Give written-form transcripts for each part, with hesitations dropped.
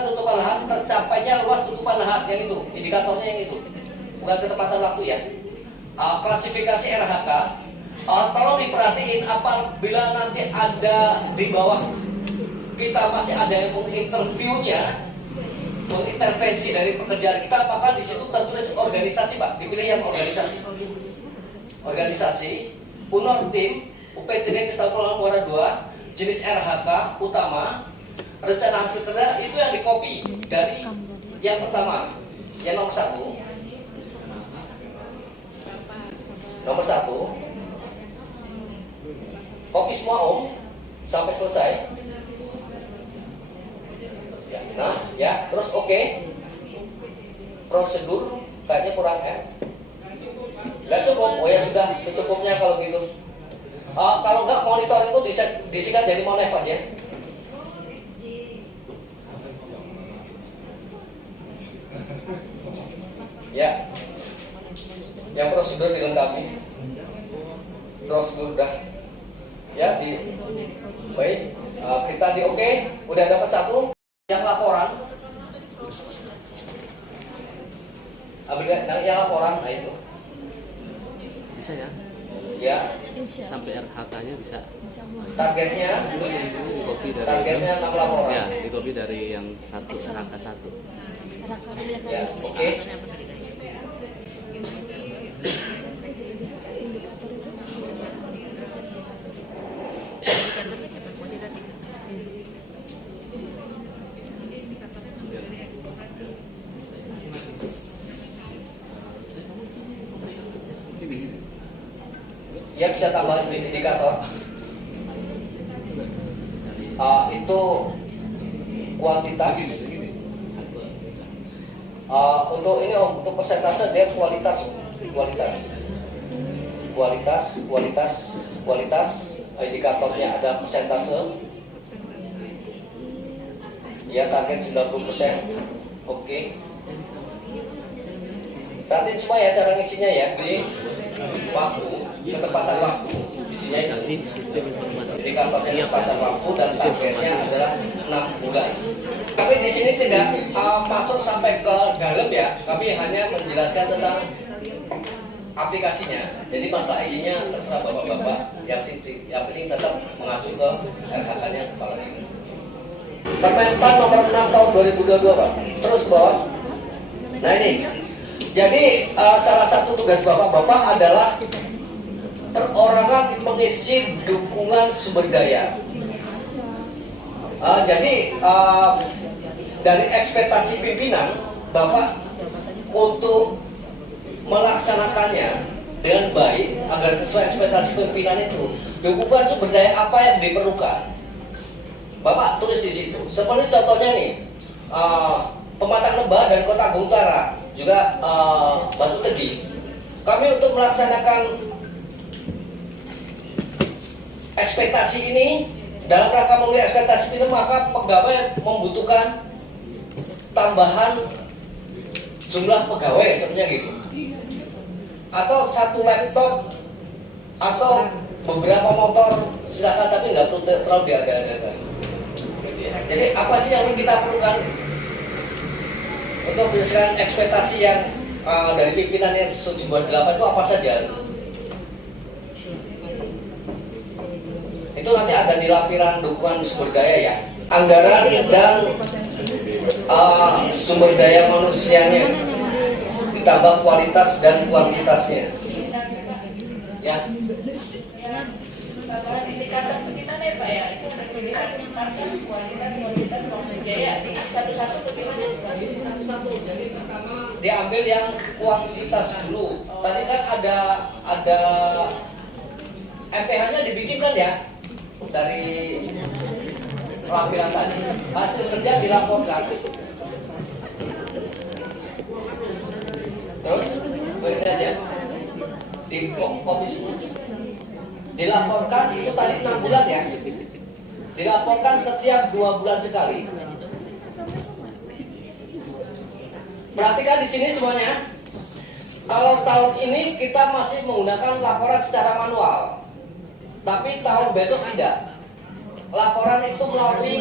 menghasilkan tutupan lahan, tercapainya luas tutupan lahan, yang itu, indikatornya yang itu, bukan ketepatan waktu ya. Klasifikasi RHK, tolong diperhatiin apabila nanti ada di bawah kita masih ada yang menginterviewnya, mengintervensi dari pekerjaan kita, apakah di situ tertulis organisasi Pak, dipilih yang organisasi. Organisasi, UNOR tim, UPTD Kestarungan Muara 2, jenis RHK utama, rencana hasil kerja itu yang dikopi dari yang pertama, yang nomor 1. Nomor 1, kopi semua Om sampai selesai. Ya, nah, ya, terus oke. Prosedur kayaknya kurang nggak cukup. Oh ya sudah, secukupnya kalau gitu. Kalau nggak monitor itu disingkat jadi monef aja. Ya, yang prosedur dilengkapi. Prosedur udah. Ya, baik. Kita di oke, udah dapat 1. Yang laporan, yang laporan, nah itu bisa ya? Ya. Sampai RHK-nya bisa. Targetnya, targetnya 6 laporan. Ya, di copy dari yang RHK 1. Ya, oke. Ya, bisa tambah indikator. Itu kuantitas. Untuk ini Om, untuk persentase dia kualitas. Indikatornya ada persentase. Ya, target 90%. Oke. Perhatiin semua ya cara ngisinya ya. Ini waktu, ketepatan waktu. Isinya itu. Indikatornya ketepatan waktu dan targetnya adalah 6 bulan. Tapi di sini tidak masuk sampai ke dalam ya. Kami hanya menjelaskan tentang aplikasinya. Jadi masalah isinya terserah bapak-bapak. Yang penting tetap mengacu ke RHK-nya kepala dinas. Permenpan nomor 6 tahun 2022 Pak. Terus ke bawah. Nah ini. Jadi salah satu tugas bapak-bapak adalah perorangan pengisi dukungan sumber daya. Jadi dari ekspektasi pimpinan Bapak untuk melaksanakannya dengan baik agar sesuai ekspektasi pimpinan itu, dukungan sumber daya apa yang diperlukan. Bapak tulis di situ. Seperti contohnya nih, Pematang Lembah dan Kota Agung Utara, juga Batu Tegi. Kami untuk melaksanakan ekspektasi ini dalam rangka memenuhi ekspektasi itu, maka pegawai membutuhkan tambahan jumlah pegawai sebenarnya gitu, atau 1 laptop atau beberapa motor silakan, tapi nggak perlu terlalu diada-adakan. Jadi apa sih yang kita perlukan untuk berdasarkan ekspektasi yang dari pimpinan yang sejumlah 8 itu apa saja? Itu nanti ada di lampiran dukungan sumber daya ya, anggaran dan sumber daya manusianya, ditambah kualitas dan kuantitasnya. Ya. Indikator bagaimana ya Pak ya? Itu kualitas sumber daya di satu-satu bagaimana? Isi satu-satu. Jadi pertama diambil yang kuantitas dulu. Tadi kan ada MPH-nya dibikin kan ya dari lampiran tadi. Hasil kerja dilaporkan. Terus begini aja di kopi semua. Dilaporkan itu tadi 6 bulan ya. Dilaporkan setiap 2 bulan sekali. Perhatikan di sini semuanya. Kalau tahun ini kita masih menggunakan laporan secara manual, tapi tahun besok tidak. Laporan itu melalui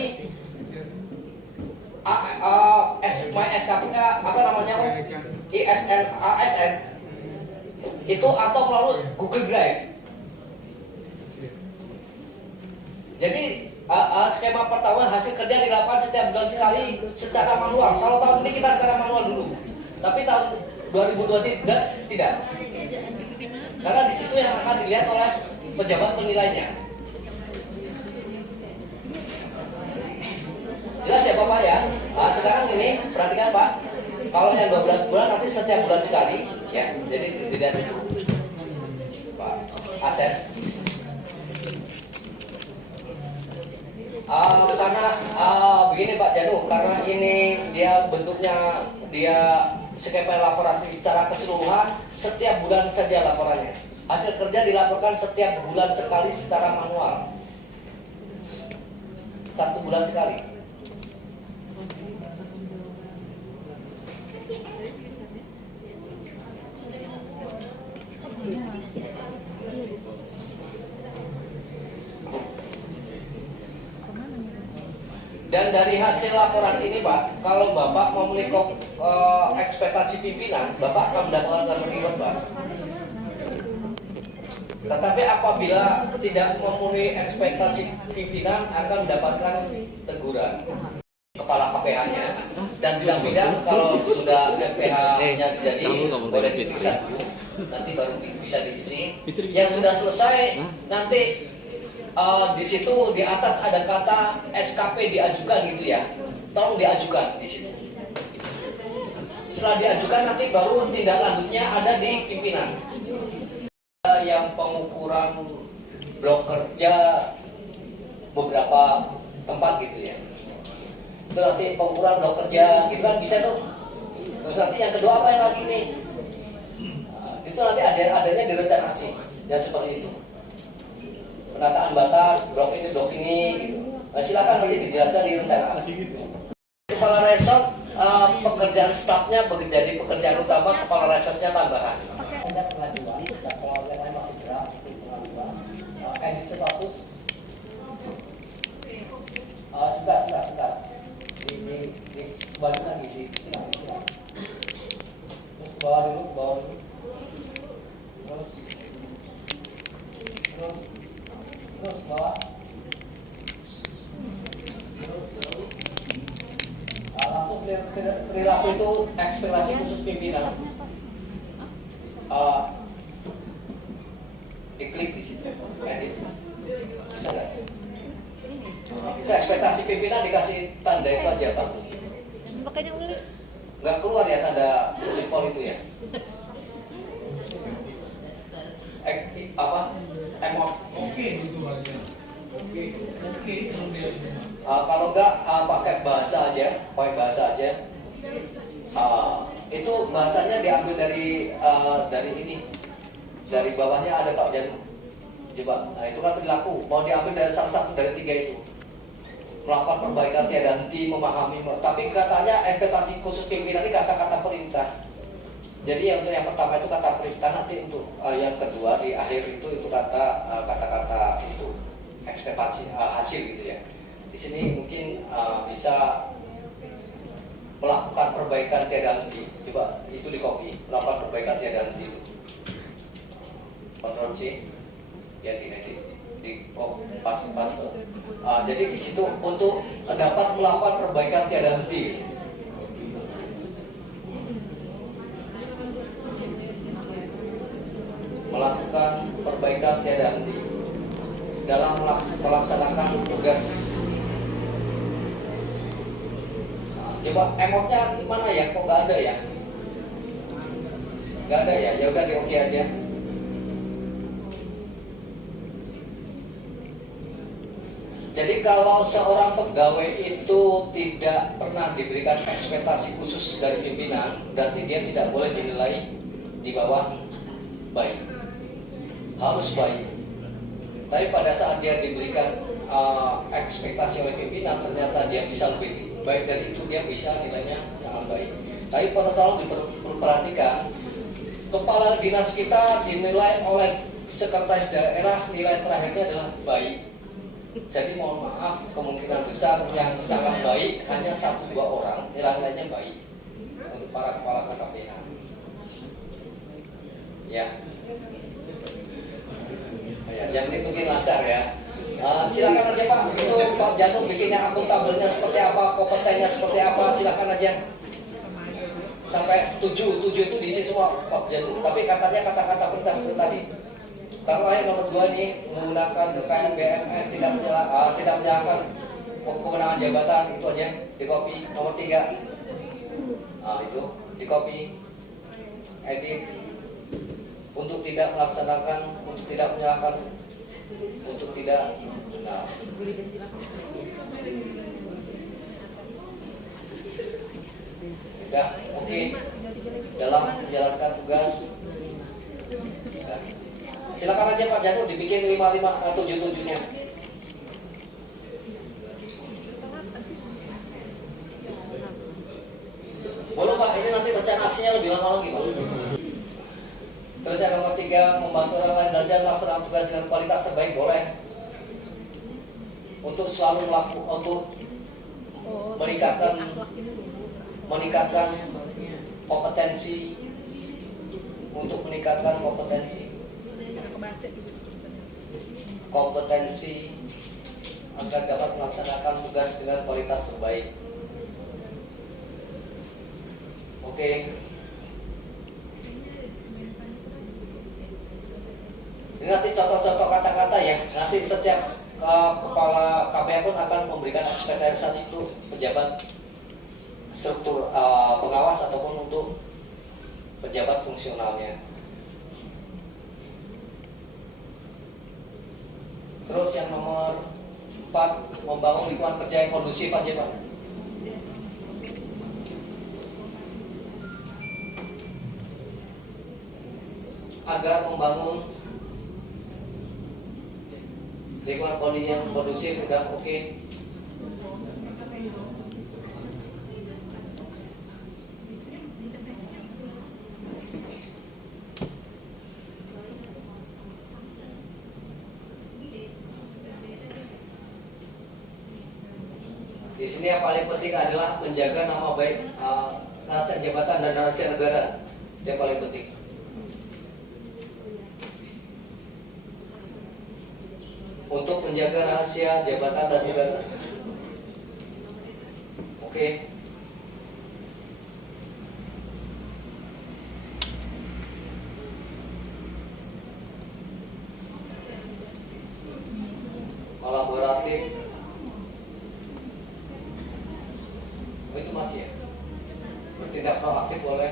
My SKPK apa namanya, ISN, ASN itu atau melalui Google Drive. Jadi skema pertama hasil kerja dilakukan setiap bulan sekali secara manual. Kalau tahun ini kita secara manual dulu, tapi tahun 2023 tidak. Karena di situ yang akan dilihat oleh pejabat penilainya. Jelas ya Bapak ya. Sekarang ini perhatikan Pak. Kalau yang 12 bulan nanti setiap bulan sekali, ya. Jadi tidak dulu. Pak Asep. Karena begini Pak Janu, karena ini dia bentuknya dia skema laporan secara keseluruhan, setiap bulan saja laporannya. Hasil kerja dilaporkan setiap bulan sekali secara manual. 1 bulan sekali. Dan dari hasil laporan ini Pak, kalau Bapak memenuhi ekspektasi pimpinan, Bapak akan mendapatkan reward Pak. Tetapi apabila tidak memenuhi ekspektasi pimpinan, akan mendapatkan teguran kepala KPH-nya. Dan bidang-bidang kalau sudah MPH-nya jadi boleh diperiksa dulu, nanti baru bisa diisi. Yang sudah selesai nanti di situ di atas ada kata SKP diajukan gitu ya. Tolong diajukan di situ. Setelah diajukan nanti baru tindak lanjutnya ada di pimpinan. Yang pengukuran blok kerja beberapa tempat gitu ya. Itu nanti pengukuran blok kerja gitu kan bisa tuh. Terus nanti yang kedua apa yang lagi nih? Itu nanti adanya di rencana aksi. Ya seperti itu. Penataan batas, blok ini gitu. Silakan nanti dijelaskan di rencana aksi. Kepala resort pekerjaan stafnya jadi pekerjaan utama, kepala resortnya tambahan. Ada pengajuan dan kalau yang lain masih draft itu pengajuan. Edit status. Sebentar. Di balik lagi di silang. Terus ke bawah dulu. Terus bawah. Langsung perilaku itu ekspektasi khusus pimpinan. Diklik di situ, edit. Bisa nggak? Itu ekspektasi pimpinan dikasih tanda itu aja Pak. Nggak keluar ya tanda jempol itu ya. Emot. Oke itu aja. Oke. Kalau nggak pakai bahasa aja. Itu bahasanya diambil dari ini. Dari bawahnya ada Pak Janu. Coba, itu kan perilaku. Mau diambil dari salah satu dari 3 itu. Melakukan perbaikan tiada henti, memahami. Tapi katanya ekspektasi khusus pimpinan ini kata-kata perintah. Jadi untuk yang pertama itu kata perintah, nanti untuk yang kedua di akhir itu kata-kata itu ekspektasi hasil gitu ya. Di sini mungkin bisa melakukan perbaikan tiada henti. Coba itu di copy, melakukan perbaikan tiada henti itu. Ctrl C, ya diedit, di paste. Jadi di situ untuk dapat melakukan perbaikan tiada henti. Melakukan perbaikan tiada henti dalam melaksanakan tugas. Coba emotnya mana ya? Kok nggak ada ya? Nggak ada ya? Ya udah di oke aja. Jadi kalau seorang pegawai itu tidak pernah diberikan ekspektasi khusus dari pimpinan, berarti dia tidak boleh dinilai di bawah baik. Harus baik. Tapi pada saat dia diberikan ekspektasi oleh pimpinan, ternyata dia bisa lebih baik dari itu, dia bisa nilainya sangat baik. Tapi tolong diperhatikan, kepala dinas kita dinilai oleh sekretaris daerah, nilai terakhirnya adalah baik. Jadi mohon maaf, kemungkinan besar yang sangat baik hanya 1-2 orang, yang lainnya baik untuk para kepala KKPH. Ya, yang ini mungkin lancar ya. Silakan aja Pak, itu Pak Janu bikinnya akuntabelnya seperti apa, kompetennya seperti apa, silakan aja. Sampai 7 itu diisi semua Pak Janu. Tapi katanya kata-kata perintah seperti tadi. Taruh aja nomor 2 ini menggunakan kekayaan BUMN tidak menyalahkan kewenangan jabatan, itu aja di copy. Nomor 3 itu di copy, edit untuk tidak menyalahkan, nah. Udah, oke. Dalam menjalankan tugas, silakan aja Pak Janu dibikin 55 atau 77-nya. Boleh Pak, ini nanti rencana aksinya lebih lama lagi Pak. Terus yang nomor 3, membantu orang lain belajar melaksanakan tugas dengan kualitas terbaik, boleh. Untuk selalu untuk meningkatkan kompetensi, agar dapat melaksanakan tugas dengan kualitas terbaik. Oke. Ini nanti contoh-contoh kata-kata ya. Nanti setiap kepala KPH pun akan memberikan ekspektasi itu pejabat struktur pengawas ataupun untuk pejabat fungsionalnya. Terus yang nomor 4, membangun lingkungan kerja yang kondusif aja Pak. Agar membangun lingkungan kondisi yang kondusif, udah oke. Di sini yang paling penting adalah menjaga nama baik rahasia jabatan dan rahasia negara. Yang paling penting. Untuk menjaga rahasia jabatan dan negara. Oke. Kolaboratif. Itu masih ya. Bertindak proaktif boleh.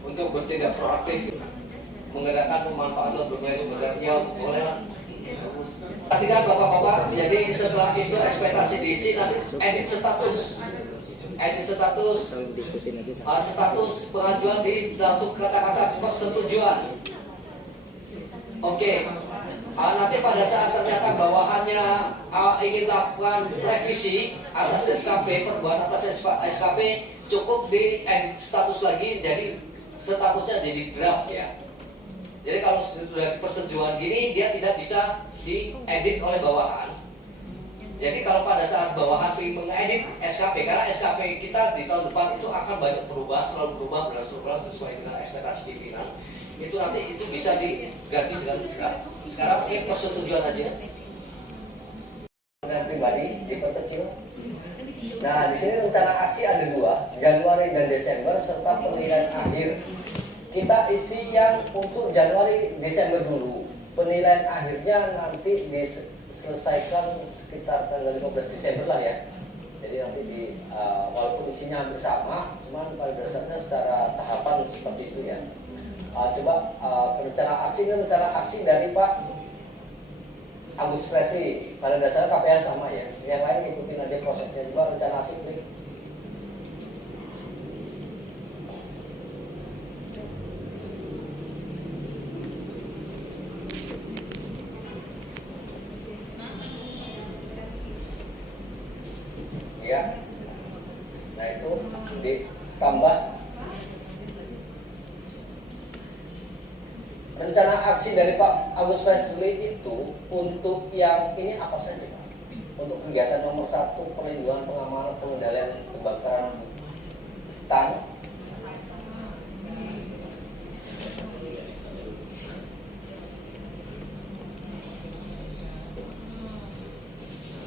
Untuk bertindak proaktif menggerakkan pemanfaatan berbagai sumber daya, boleh lah. Tadi kan bapak-bapak, jadi setelah itu ekspektasi diisi, nanti edit status pengajuan di langsung kata-kata persetujuan. Oke. Nanti pada saat ternyata bawahannya ingin lakukan revisi atas SKP, perubahan atas SKP, cukup di edit status lagi, jadi statusnya jadi draft ya. Jadi kalau sudah persetujuan gini, dia tidak bisa diedit oleh bawahan. Jadi kalau pada saat bawahan mengedit SKP, karena SKP kita di tahun depan itu akan banyak berubah, selalu berubah berdasarkan sesuai dengan ekspektasi pimpinan. Itu nanti itu bisa diganti dengan draft. Sekarang persetujuan aja. Dan pribadi diperkecil. Nah, di sini rencana aksi ada 2, Januari dan Desember serta penilaian akhir. Kita isi yang untuk Januari Desember dulu. Penilaian akhirnya nanti diselesaikan sekitar tanggal 15 Desember lah ya. Jadi nanti walaupun isinya hampir sama, cuman pada dasarnya secara tahapan seperti itu ya. Coba rencana aksi dari Pak Agus Presi. Pada dasarnya KPH sama ya. Yang lain ikutin aja prosesnya. Coba rencana aksi ini. Ya. Nah itu ditambah rencana aksi dari Pak Agus Wesley itu untuk yang ini apa saja Pak? Untuk kegiatan nomor 1, perlindungan, pengamanan, pengendalian kebakaran hutan.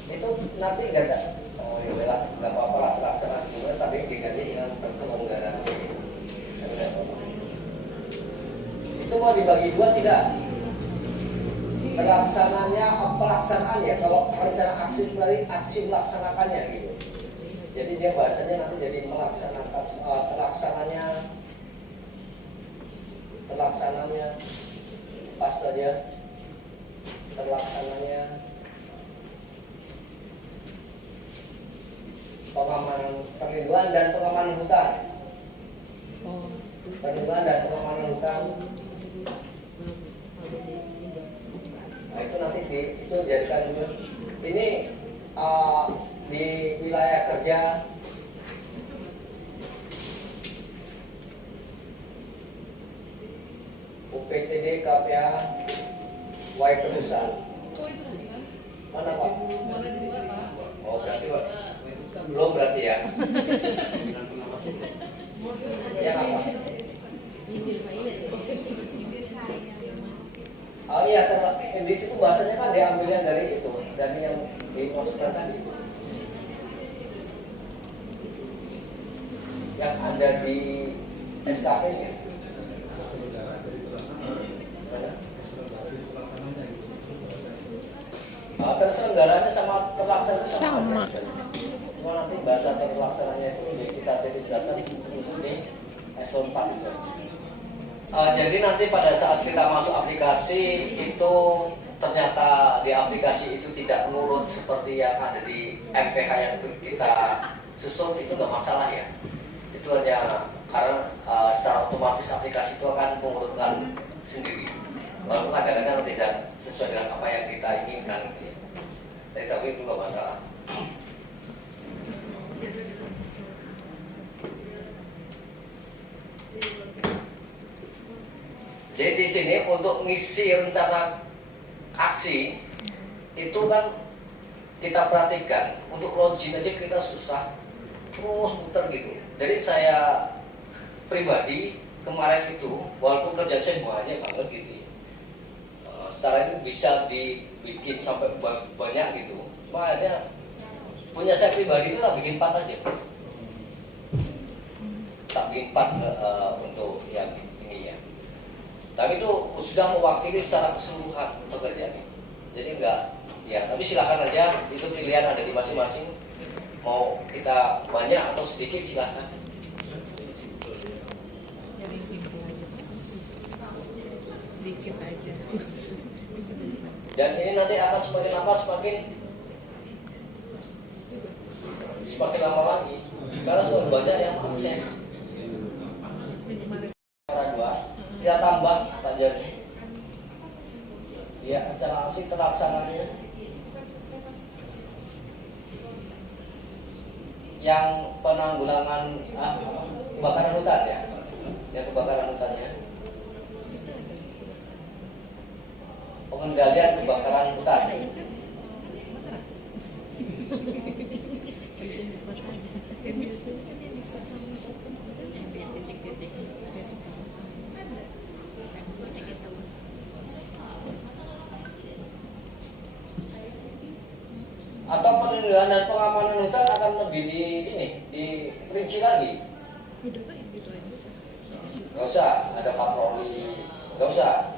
Itu nanti nggak ada. Oh ya udahlah, nggak apa-apa lah, laksana semua, tapi diganti dengan terselenggaraan. Itu mau dibagi dua tidak? Pelaksanaannya kalau rencana aksi berarti aksi melaksanakannya gitu. Jadi dia bahasanya nanti jadi melaksanakan telaksananya pas saja terlaksananya pengamanan perlindungan dan pengamanan hutan. Perlindungan dan pengamanan hutan. Nah, itu nanti itu jadikan ini di wilayah kerja UPTD KPA Y Terusan. Mana Pak? Oh berarti Pak. Belum berarti ya. Ya apa? Oh iya, di situ bahasanya kan diambilnya dari itu, dari yang dimasukkan tadi, yang ada di SKP-nya. Mana? Terselenggaranya sama terlaksananya sama aja. Cuma nanti bahasa terlaksananya itu kita jelaskan di eselon 4 itu aja. Jadi nanti pada saat kita masuk aplikasi itu ternyata di aplikasi itu tidak menurut seperti yang ada di MPH yang kita susun, itu nggak masalah ya. Itu hanya karena secara otomatis aplikasi itu akan mengurutkan sendiri. Walaupun kadang-kadang tidak sesuai dengan apa yang kita inginkan. Tapi itu nggak masalah. Jadi di sini untuk ngisi rencana aksi itu kan kita perhatikan, untuk login aja kita susah, terus muter gitu. Jadi saya pribadi kemarin itu walaupun kerja saya banyak banget gitu, secara ini bisa dibikin sampai banyak gitu. Cuma akhirnya punya saya pribadi itu tak bikin 4 aja, tak bikin 4 untuk yang ini ya. Tapi itu sudah mewakili secara keseluruhan pekerjaan. Jadi enggak, ya tapi silakan aja, itu pilihan ada di masing-masing. Mau kita banyak atau sedikit silakan. Sedikit aja. Dan ini nanti akan semakin lama semakin lama lagi, karena semakin banyak yang akses. Ya tambah tak jadi. Ya acara aksi terlaksananya yang penanggulangan kebakaran hutan ya, yang kebakaran hutannya, pengendalian kebakaran hutan. Atau penelitian dan pengamanan hutan akan lebih diperinci lagi. Gak usah ada patroli, gak usah.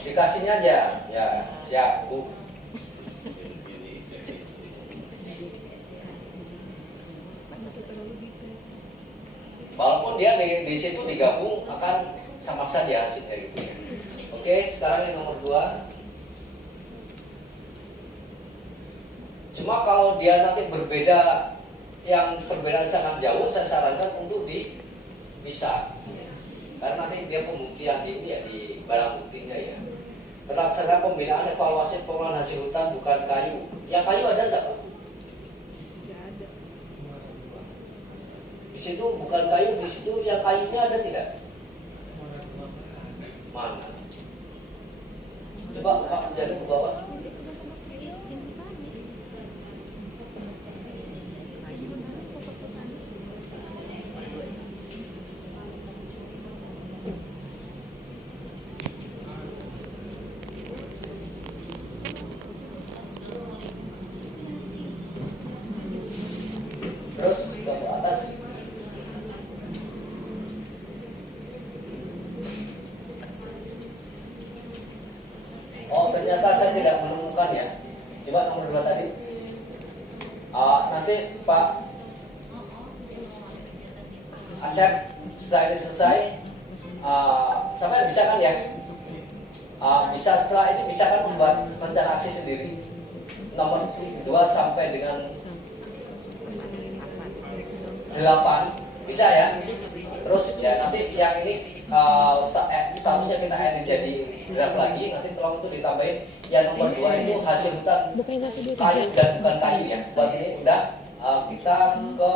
Dikasihnya aja, ya siap Bu. Walaupun dia di situ digabung akan sama saja hasilnya gitu ya. Oke, sekarang yang nomor 2. Cuma kalau dia nanti berbeda, yang perbedaan sangat jauh, saya sarankan untuk bisa, karena nanti dia pembuktian di ini ya, di barang buktinya ya. Terlaksana pembinaan evaluasi pengelolaan hasil hutan bukan kayu. Yang kayu ada nggak Pak? Tidak ada. Di situ bukan kayu, di situ yang kayunya ada tidak? Mana? Coba Pak jadi ke bawah. Terus ke atas. Oh, ternyata saya tidak menemukan ya. Coba nomor 2 tadi. Nanti Pak Asep setelah ini selesai, sampai bisa kan ya? Bisa setelah ini bisa kan membuat rencana aksi sendiri. Nomor 2 sampai dengan 8 bisa ya. Terus ya nanti yang ini statusnya kita edit jadi draft lagi. Nanti tolong itu ditambahin. Yang nomor 2 itu hasil hutan kayu dan bukan kayu ya. Buat ini udah kita ke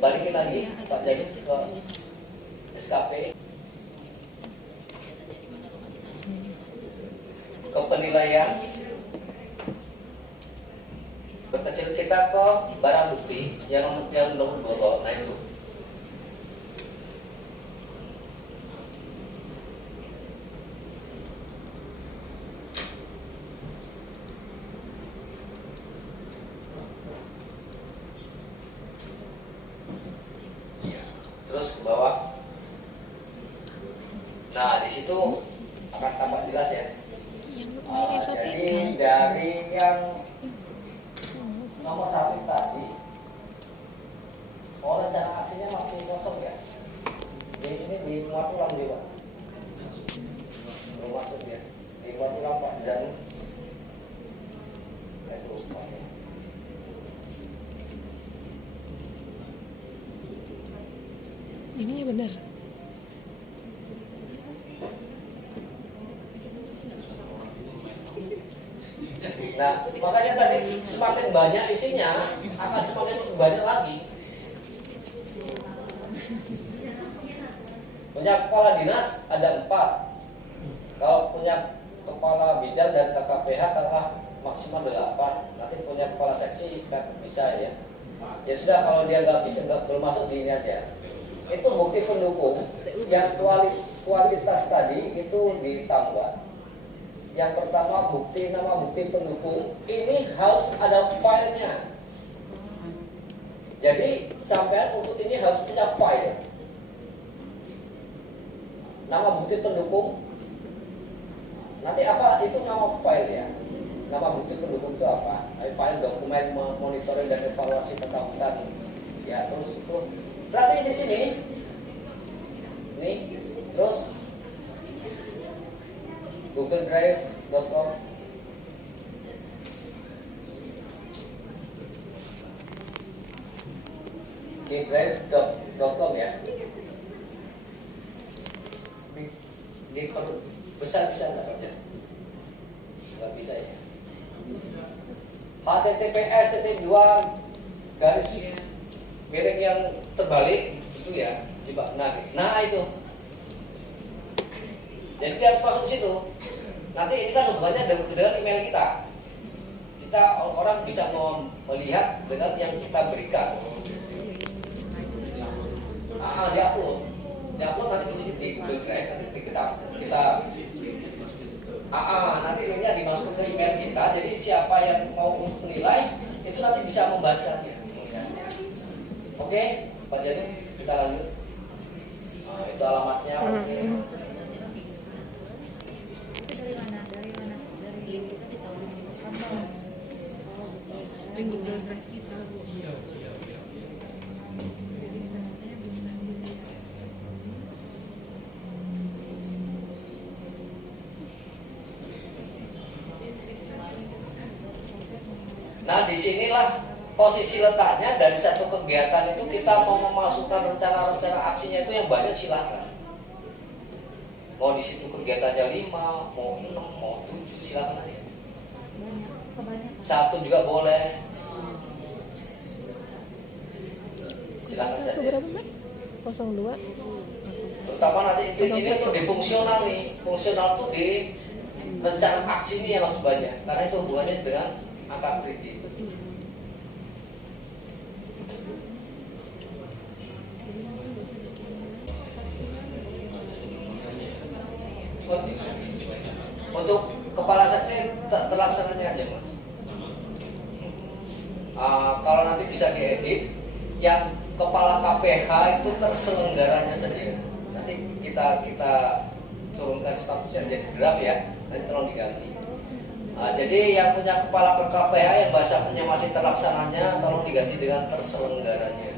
balikin lagi Pak Jadi ke SKP, ke penilaian. Berkecil kita ke barang bukti yang nomor 2. Nah itu. Ya, terus ke bawah. Nah di situ akan tampak jelas ya. Jadi dari yang nomor 1 tadi, rencana aksinya masih kosong ya. Ini dimuat ulang juga. Belum masuk ya. Dimuat ulang Pak Zanu. Itu Pak. Ini benar. Nah, makanya tadi semakin banyak isinya akan semakin banyak lagi. Punya kepala dinas ada 4. Kalau punya kepala bidang dan KKPH katakanlah maksimal 8. Nanti punya kepala seksi kan bisa ya. Ya sudah, kalau dia nggak bisa, belum masuk di ini aja. Itu bukti pendukung yang kualitas tadi itu ditambah. Yang pertama nama bukti pendukung ini harus ada filenya. Jadi sampean untuk ini harus punya file. Nama bukti pendukung. Nanti apa itu nama file ya? Nama bukti pendukung itu apa? File dokumen monitoring dan evaluasi ketahuan. Ya terus itu. Berarti di sini, nih terus Google Drive.com. Drive.com ya. Di besar bisa nggak baca? Nggak bisa ya. https://2 garis miring yang terbalik itu ya. Coba nah itu. Jadi dia harus masuk ke situ. Nanti ini kan hubungannya dengan email kita. Kita orang bisa melihat dengan yang kita berikan. Diupload nanti di sini di Google Drive. Nanti nanti linknya dimasukkan ke email kita. Jadi siapa yang mau untuk menilai itu nanti bisa membacanya. Oke, Pak Jadi kita lanjut. Itu alamatnya. Di Google Drive kita, Bu. Nah, disinilah posisi letaknya. Dari satu kegiatan itu kita mau memasukkan rencana-rencana aksinya itu yang banyak silakan. Mau di situ kegiatannya 5, mau 6, mau 7 silakan aja. 1 juga boleh. Silakan saja. 02 Terutama nanti ini untuk di fungsional nih, fungsional tuh di rencana aksi ini yang harus banyak, karena itu hubungannya dengan angka kredit. Untuk kepala seksi terlaksananya aja mas. Kalau nanti bisa diedit, yang kepala KPH itu terselenggaranya saja. Nanti kita turunkan statusnya jadi draft ya, nanti tolong diganti. Jadi yang punya kepala ke KPH yang bahasanya masih terlaksananya, tolong diganti dengan terselenggaranya.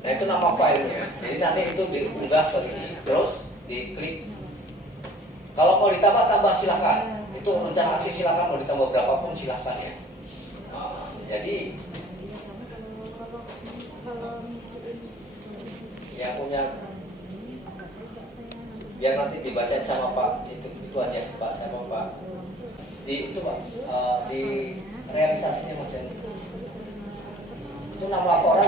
Nah itu nama filenya. Jadi nanti itu diunggah ke ini, terus diklik. Kalau mau ditambah silakan. Itu rencana aksi silakan, mau ditambah berapapun silakan ya. Jadi yang punya biar nanti dibacain sama Pak itu aja Pak sama Pak di itu Pak di realisasinya Mas Yanni. Itu 6 laporan,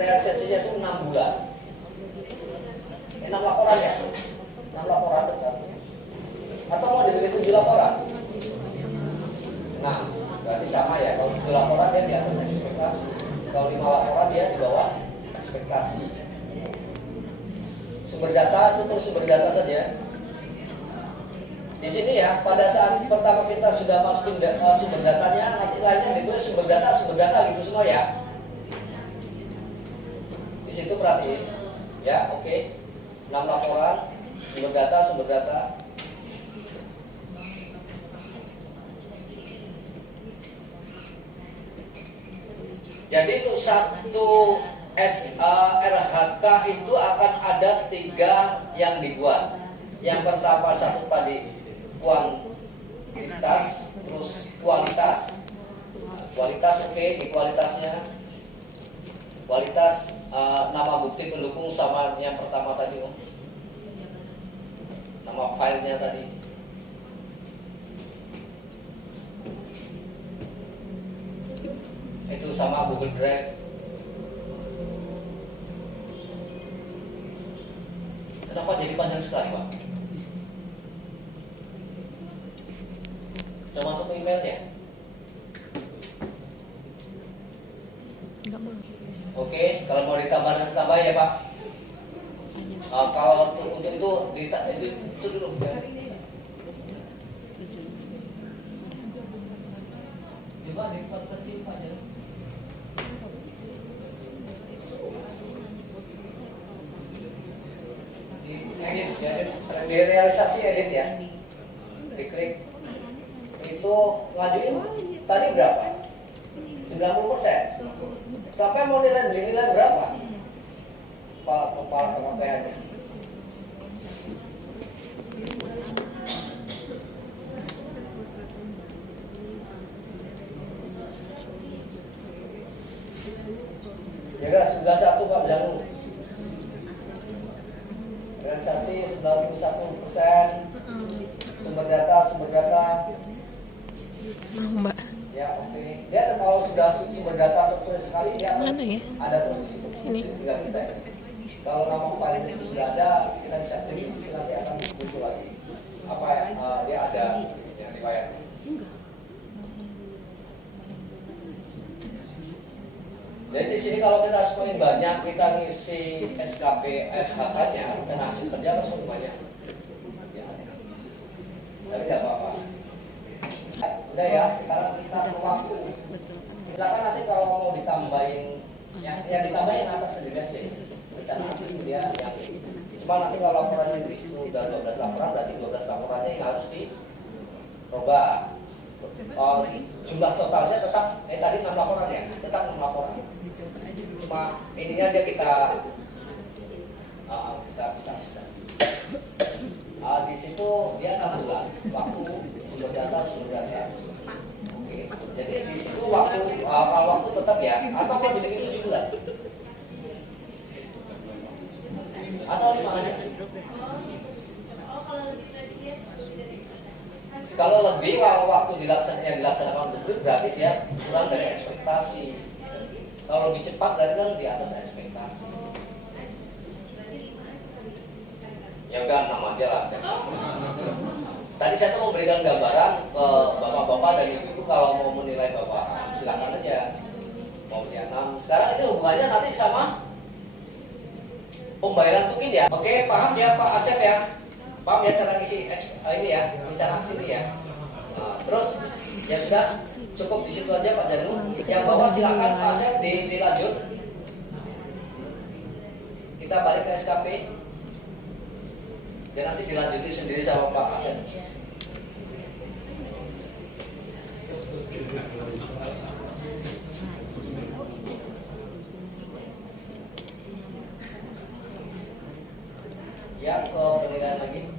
realisasinya itu 6 bulan. 6 laporan ya? 6 laporan tetap. Atau mau dibikin 7 laporan? Nah, berarti sama ya. Kalau 7 laporan dia di atas ekspektasi. Kalau 5 laporan dia di bawah ekspektasi. Sumber data itu terus sumber data saja. Di sini ya, pada saat pertama kita sudah masukin sumber datanya, nanti lainnya ditulis sumber data gitu semua ya. Di situ perhatiin, ya oke. 6 laporan, sumber data. Jadi itu satu RHK itu akan ada 3 yang dibuat. Yang pertama satu tadi kuantitas, terus kualitas. Kualitas oke, di kualitasnya. Kualitas nama bukti pendukung sama yang pertama tadi Om. Nama filenya tadi. Itu sama Google Drive. Kenapa jadi panjang sekali Pak? Sudah masuk ke emailnya? Enggak mau. Oke, kalau mau ditambah ya Pak. Kalau untuk itu dulu ya. Coba dibuat kecil Pak ya. Di realisasi edit ya. Diklik. Itu ngajuin tadi berapa? 90%. Sampai mau nilai berapa? Kepala KPH. Ya 91 Pak Zanu. Realisasi 91%. Sumber data. Mau Mbak. Ya oke. Dia kalau sudah sumber data tertulis sekali dia Mana ya? ada terus di situ. Sini. Tinggal kita. Kalau nama file itu sudah ada, kita bisa klik di situ nanti akan muncul lagi. Apa dia ada yang riwayat. Jadi di sini kalau kita semakin banyak kita ngisi SKP FHK-nya, rencana hasil kerja langsung banyak. Ya. Tapi tidak apa-apa. Udah ya, sekarang kita ke waktu. Silakan nanti kalau mau ditambahin, yang ditambahin atas sendiri aja. Rencana hasil dia yang cuma nanti kalau laporannya di situ udah 12 laporan, berarti 12 laporannya yang harus dirubah. Jumlah totalnya tetap tadi 6 laporan ya, tetap 6 laporan. Cuma ininya aja kita di situ dia 6 bulan waktu sumber data. Oke. Jadi di situ waktu tetap ya, atau mau dibikin 7 bulan? Atau 5 hari? Kalau lebih waktu dilaksanakan lebih berarti dia kurang dari ekspektasi. Kalau lebih cepat berarti kan di atas ekspektasi. Ya udah 6 aja lah. Tadi saya tuh memberikan gambaran ke bapak-bapak dan ibu-ibu kalau mau menilai bapak silakan aja. Mau dia 6. Sekarang ini hubungannya nanti sama pembayaran tukin ya. Oke, paham ya Pak Asep ya? Paham ya cara isi ini ya, bicara sini ya. Nah, terus ya sudah cukup di situ aja Pak Janu. Yang bawah silakan Pak Asep dilanjut. Kita balik ke SKP. Ya nanti dilanjuti sendiri sama Pak Asep. Ya, ke penilaian lagi.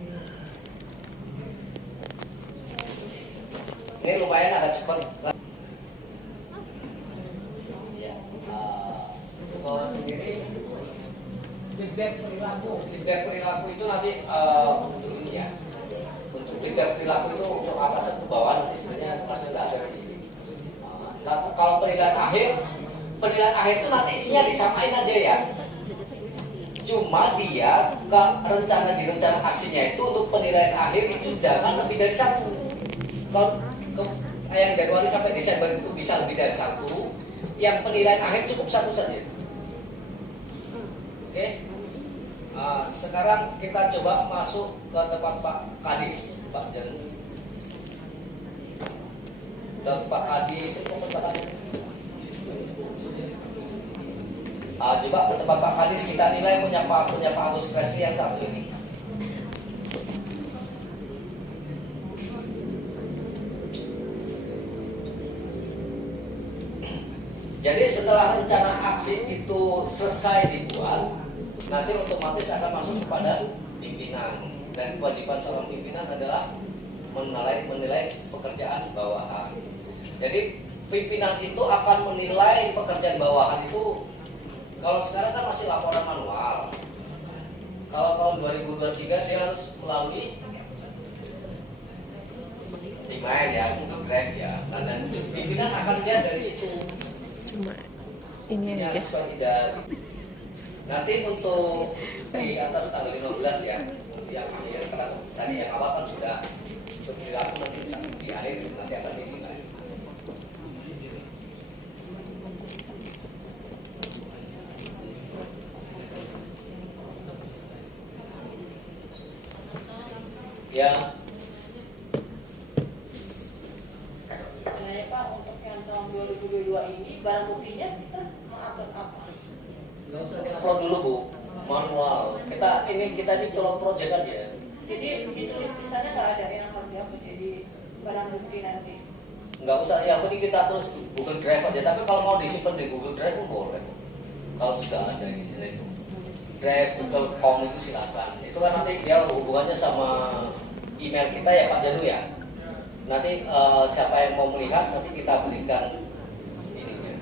Ini lumayan agak cepat. Ya, kalau sendiri feedback perilaku itu nanti untuk ini ya. Untuk feedback perilaku itu untuk atas atau bawah nanti sebenarnya masih tidak ada di sini. Nah, kalau penilaian akhir itu nanti isinya disamain aja ya. Cuma dia di rencana aksinya itu untuk penilaian akhir itu jangan lebih dari 1. Kalau yang Januari sampai Desember itu bisa lebih dari 1, yang penilaian akhir cukup 1 saja. Oke. Sekarang kita coba masuk ke tempat Pak Kadis, Pak Jan. Pak Kadis, coba ke tempat Pak Kadis kita nilai punya Pak Agus Presley yang satu ini. Jadi setelah rencana aksi itu selesai dibuat, nanti otomatis akan masuk kepada pimpinan, dan kewajiban seorang pimpinan adalah menilai pekerjaan bawahan. Jadi pimpinan itu akan menilai pekerjaan bawahan itu. Kalau sekarang kan masih laporan manual. Kalau tahun 2023 dia harus melalui email ya, Google Drive ya. Dan pimpinan akan lihat dari situ. Cuma ini aja. Sesuai tidak. Nanti untuk di atas tanggal 15 ya, yang tadi yang awal kan sudah berperilaku, nanti di akhir nanti akan dinilai. Ya. Sebenarnya Pak, untuk yang tahun 2022 ini barang buktinya kita mengupload apa? Nggak usah di-upload dulu Bu, manual. Kita ini tolong project aja. Jadi ditulis di sana nggak ada yang harus dihapus jadi barang bukti nanti. Nggak usah, yang penting kita terus Google Drive aja. Tapi kalau mau disimpan di Google Drive pun boleh. Kalau sudah ada itu Drive, Google Com itu silakan. Itu kan nanti dia hubungannya sama email kita ya Pak Janu ya. Nanti siapa yang mau melihat nanti kita berikan ini.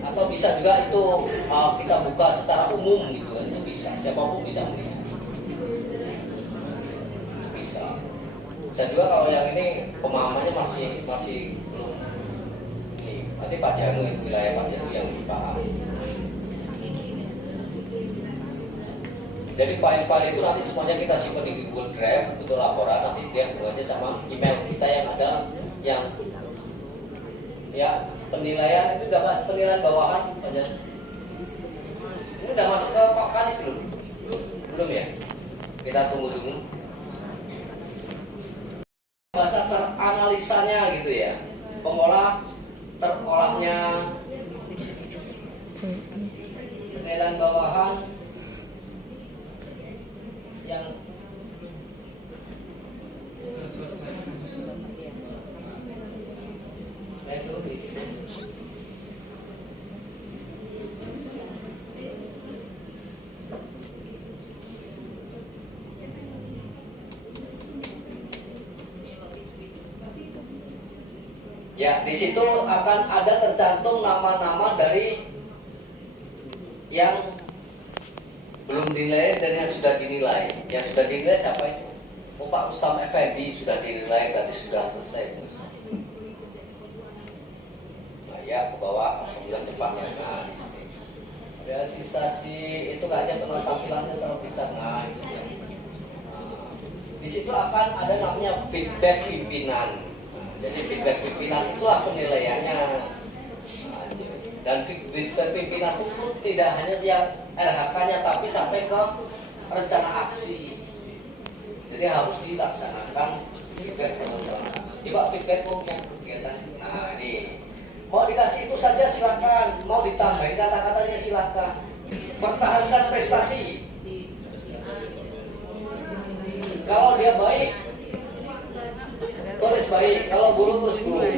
Atau bisa juga itu kita buka secara umum gitu kan, itu bisa. Siapapun bisa melihat. Itu bisa. Saya juga kalau yang ini pemahamannya masih belum ini. Nanti Pak Janu itu wilayah Pak Janu yang dipaham. Jadi file-file itu nanti semuanya kita simpan di Google Drive untuk laporan, nanti dia hubungannya sama email kita yang ada, yang ya penilaian itu dapat penilaian bawahan aja. Ini udah masuk ke Pak Kadis belum? Belum ya? Kita tunggu dulu. Bahasa teranalisanya gitu ya, terolahnya penilaian bawahan yang itu di situ. Ya, di situ akan ada tercantum nama-nama dari yang belum dinilai dan yang sudah dinilai. Yang sudah dinilai siapa itu? Oh, Pak Ustam Effendi sudah dinilai, berarti sudah selesai. Nah, ya ke bawah, alhamdulillah cepatnya. Nah, di sini. Realisasi itu kayaknya penampilannya terlalu besar. Nah, itu ya. Nah, di situ akan ada namanya feedback pimpinan. Jadi feedback pimpinan itulah penilaiannya. Dan feedback pimpinan itu tidak hanya yang RHK-nya, tapi sampai ke rencana aksi. Jadi harus dilaksanakan feedback teman-teman. Coba feedback yang kegiatan. Nah ini mau dikasih itu saja silakan, mau ditambahin kata-katanya silakan. Pertahankan prestasi. Kalau dia baik, tulis baik, kalau buruk tulis buruk.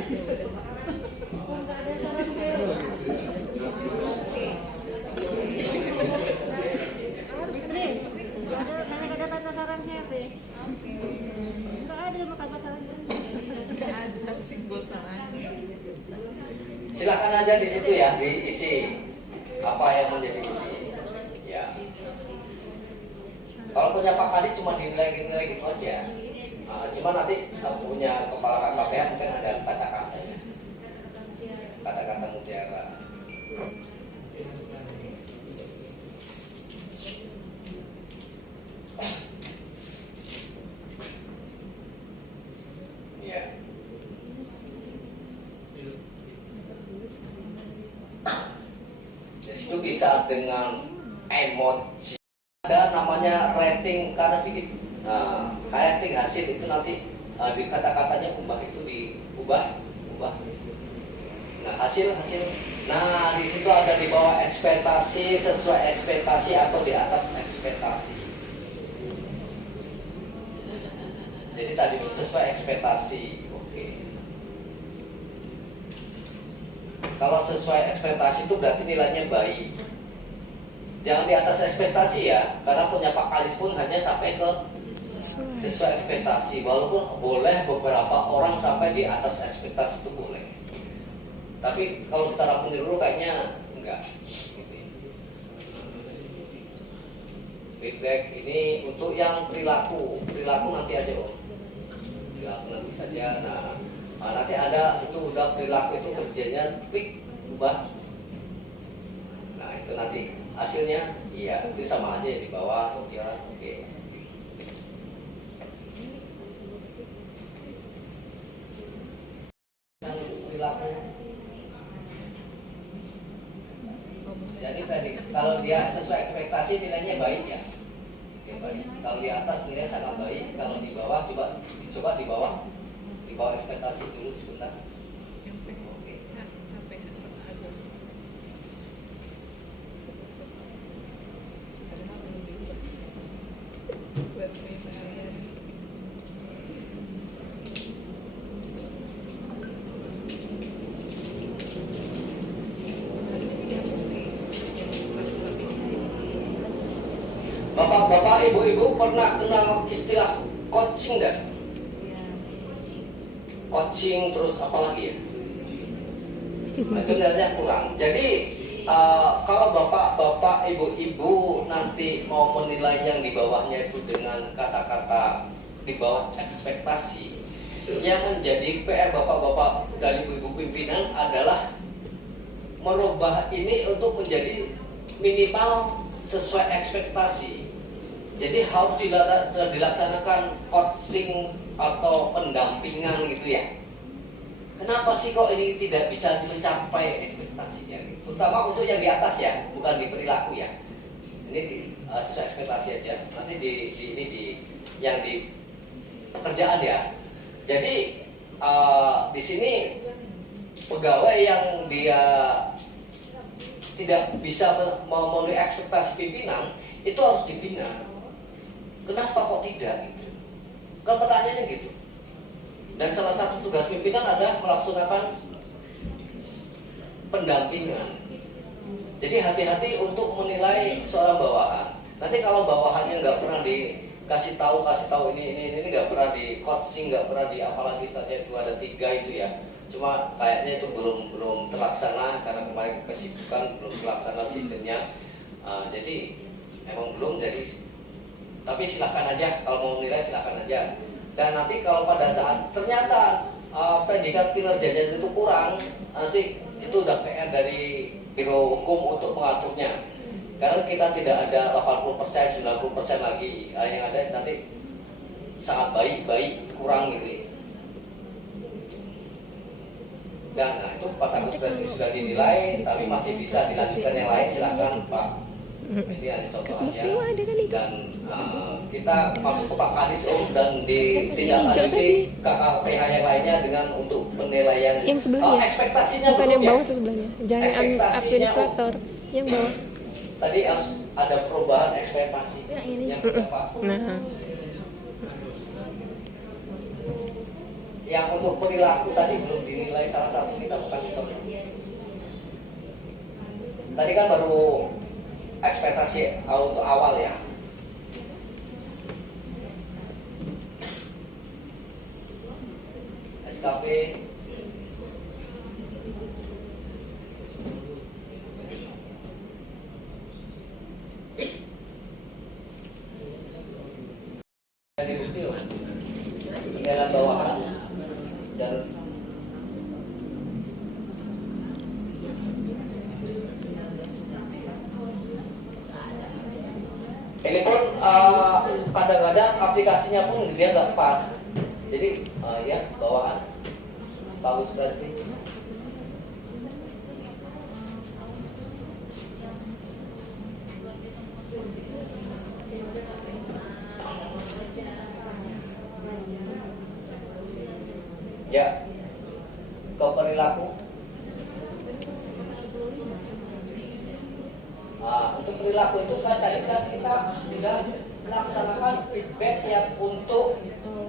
Silakan aja di situ ya, diisi apa yang menjadi isi. Ya. Kalau punya Pak Kadis cuma dinilai gitu aja. Cuma nanti punya kepala KKPH mungkin ada kata-katanya, kata-kata mutiara. Ya. Di situ bisa dengan emoji. Ada namanya rating karena sedikit. Rating hasil itu nanti di kata-katanya ubah itu diubah. Nah hasil. Nah di situ ada di bawah ekspektasi, sesuai ekspektasi atau di atas ekspektasi. Jadi tadi itu sesuai ekspektasi. Oke. Kalau sesuai ekspektasi itu berarti nilainya baik. Jangan di atas ekspektasi ya, karena punya Pak Kalis pun hanya sampai ke sesuai ekspektasi. Walaupun boleh beberapa orang sampai di atas ekspektasi itu boleh. Tapi kalau secara menyeluruh kayaknya enggak. Feedback ini untuk yang perilaku nanti aja loh. Perilaku nanti saja. Nah, nanti ada itu udah perilaku itu kerjanya klik ubah. Nah itu nanti hasilnya, iya itu sama aja ya di bawah. Ya, oke. Perilaku. Jadi tadi kalau dia sesuai ekspektasi nilainya baik ya. Oke, baik. Kalau di atas nilai sangat baik, kalau di bawah coba di bawah ekspektasi dulu sebentar. Oke. Bapak-bapak, ibu-ibu pernah kenal istilah coaching nggak? Coaching terus apa lagi ya? Nah, itu nilainya kurang. Jadi kalau bapak-bapak, ibu-ibu nanti mau menilai yang di bawahnya itu dengan kata-kata di bawah ekspektasi, yang menjadi PR bapak-bapak dan ibu-ibu pimpinan adalah merubah ini untuk menjadi minimal sesuai ekspektasi. Jadi harus dilaksanakan coaching atau pendampingan gitu ya. Kenapa sih kok ini tidak bisa mencapai ekspektasinya? Terutama untuk yang di atas ya, bukan di perilaku ya. Ini sesuai ekspektasi aja. Nanti yang di pekerjaan ya. Jadi di sini pegawai yang dia tidak bisa memenuhi ekspektasi pimpinan itu harus dibina. Kenapa kok tidak gitu? Kan pertanyaannya gitu. Dan salah satu tugas pimpinan adalah melaksanakan pendampingan. Jadi hati-hati untuk menilai seorang bawahan. Nanti kalau bawahannya nggak pernah dikasih tahu ini nggak pernah di coaching, nggak pernah di apalagi istilahnya itu ada 3 itu ya. Cuma kayaknya itu belum terlaksana karena kemarin kesibukan, belum terlaksana sistemnya. Jadi emang belum, jadi tapi silakan aja kalau mau menilai, silakan aja. Dan nanti kalau pada saat ternyata predikat kinerjanya itu kurang, nanti itu udah PR dari Biro Hukum untuk mengaturnya. Karena kita tidak ada 80%, 90% lagi, yang ada nanti sangat baik kurang gitu. Nah itu pas Agus ini sudah dinilai, tapi masih bisa dilanjutkan yang lain, silakan Pak. Ini ada contohnya. Dan kita masuk ke Pak Kadis dan ditindaklanjuti KKPH yang lainnya dengan untuk penilaian. Yang sebelahnya. Ekspektasinya bukan belum yang bawah ya. tuh sebelahnya. Jangan administrator. Yang bawah. Tadi harus ada perubahan ekspektasi. Yang berapa? Nah. Yang untuk perilaku tadi belum dinilai, salah satu kita bukan contoh. Tadi kan baru ekspektasi auto awal ya. SKP di review tinggalan bawahan dan ini pun kadang-kadang aplikasinya pun dia nggak pas. Jadi ya bawaan bagus pasti. Ya, ke perilaku. Untuk perilaku itu kan tadi kan kita sudah melaksanakan feedback yang untuk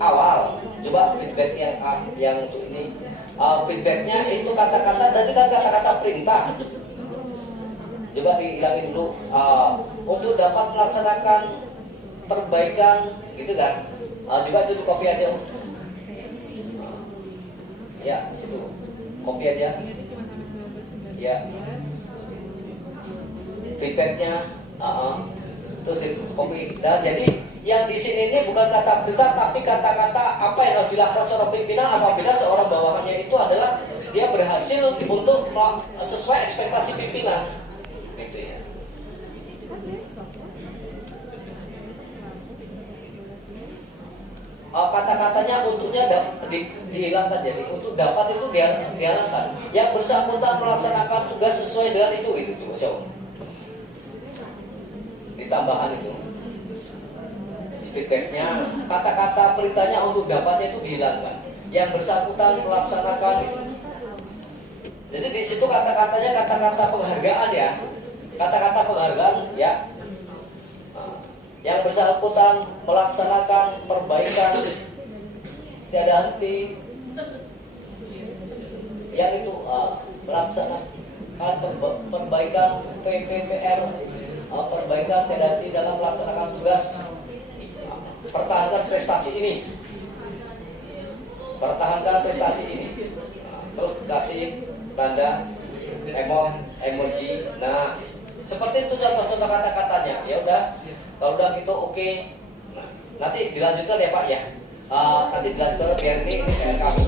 awal. Coba feedback yang untuk ini, feedbacknya itu kata-kata tadi kan kata-kata perintah. Coba dihilangin dulu. Untuk dapat melaksanakan perbaikan, gitu kan? Coba itu copy aja. Ya, situ copy aja. Ya. Feedbacknya, terus di copy. Nah, jadi yang di sini ini bukan kata perintah, tapi kata-kata apa yang harus dilakukan seorang pimpinan apabila seorang bawahannya itu adalah dia berhasil untuk sesuai ekspektasi pimpinan, gitu ya. Kata-katanya untuknya dihilangkan, jadi untuk dapat itu dihilangkan. Yang bersangkutan melaksanakan tugas sesuai dengan itu coba coba. Ditambahan itu feedbacknya, kata-kata perintahnya untuk dapatnya itu dihilangkan. Yang bersangkutan melaksanakan itu. Jadi di situ kata-katanya kata-kata penghargaan ya, kata-kata penghargaan ya. Yang bersangkutan melaksanakan perbaikan tiada henti, yang itu melaksanakan perbaikan PPPR, perbaikan tiada henti dalam melaksanakan tugas, pertahankan prestasi ini, pertahankan prestasi ini, terus kasih tanda emoji. Nah, seperti itu contoh-contoh kata-katanya. Ya udah. Kalau udah gitu oke. Nah, nanti dilanjutkan ya Pak ya. Nanti dilanjutkan biar ini PR kami.